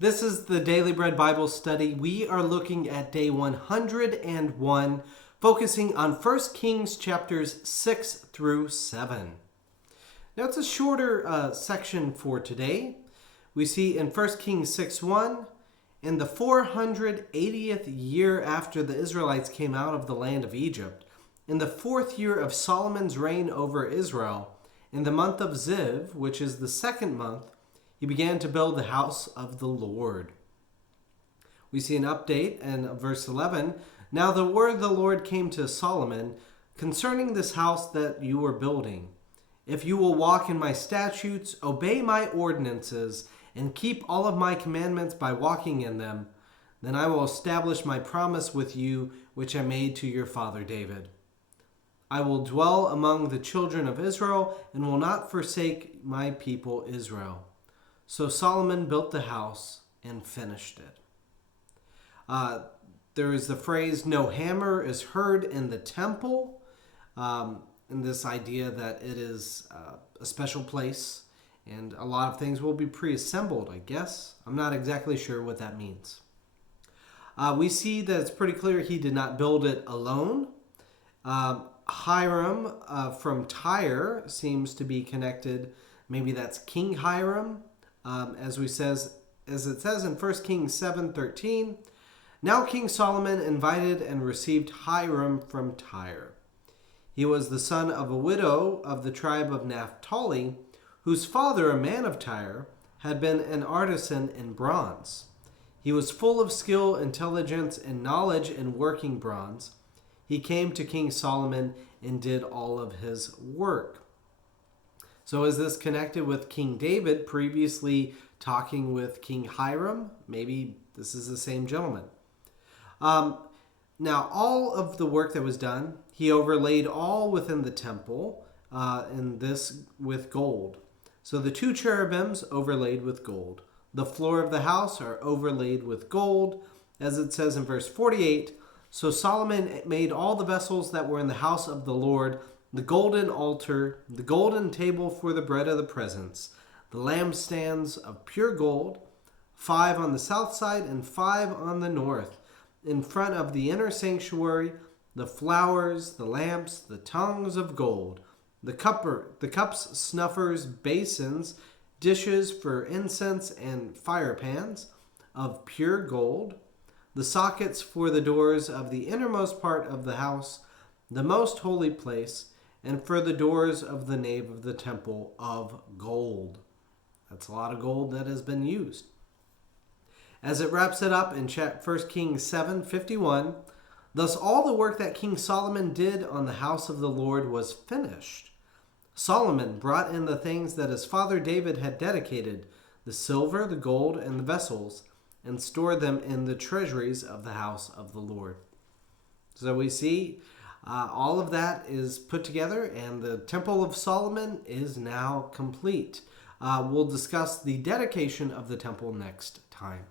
This is the Daily Bread Bible Study. We are looking at day 101, focusing on 1 Kings chapters 6 through 7. Now it's a shorter section for today. We see in 1 Kings 6:1, in the 480th year after the Israelites came out of the land of Egypt, in the 4th year of Solomon's reign over Israel, in the month of Ziv, which is the second month, he began to build the house of the Lord. We see an update in verse 11. Now the word of the Lord came to Solomon concerning this house that you are building. If you will walk in my statutes, obey my ordinances, and keep all of my commandments by walking in them, then I will establish my promise with you, which I made to your father David. I will dwell among the children of Israel and will not forsake my people Israel. So Solomon built the house and finished it. There is the phrase, no hammer is heard in the temple, and this idea that it is a special place, and a lot of things will be pre-assembled, I guess. I'm not exactly sure what that means. We see that it's pretty clear he did not build it alone. Hiram from Tyre seems to be connected. Maybe that's King Hiram. As it says in 1 Kings 7:13, now King Solomon invited and received Hiram from Tyre. He was the son of a widow of the tribe of Naphtali, whose father, a man of Tyre, had been an artisan in bronze. He was full of skill, intelligence, and knowledge in working bronze. He came to King Solomon and did all of his work. So is this connected with King David previously talking with King Hiram? Maybe this is the same gentleman. Now, all of the work that was done, he overlaid all within the temple, and this with gold. So the two cherubims overlaid with gold. The floor of the house are overlaid with gold, as it says in verse 48. So Solomon made all the vessels that were in the house of the Lord, the golden altar, the golden table for the bread of the presence, the lampstands of pure gold, 5 on the south side and 5 on the north, in front of the inner sanctuary, the flowers, the lamps, the tongues of gold, the cups, snuffers, basins, dishes for incense, and fire pans of pure gold, the sockets for the doors of the innermost part of the house, the most holy place, and for the doors of the nave of the temple of gold. That's a lot of gold that has been used. As it wraps it up in 1 Kings 7:51, thus all the work that King Solomon did on the house of the Lord was finished. Solomon brought in the things that his father David had dedicated, the silver, the gold, and the vessels, and stored them in the treasuries of the house of the Lord. So we see all of that is put together, and the Temple of Solomon is now complete. We'll discuss the dedication of the temple next time.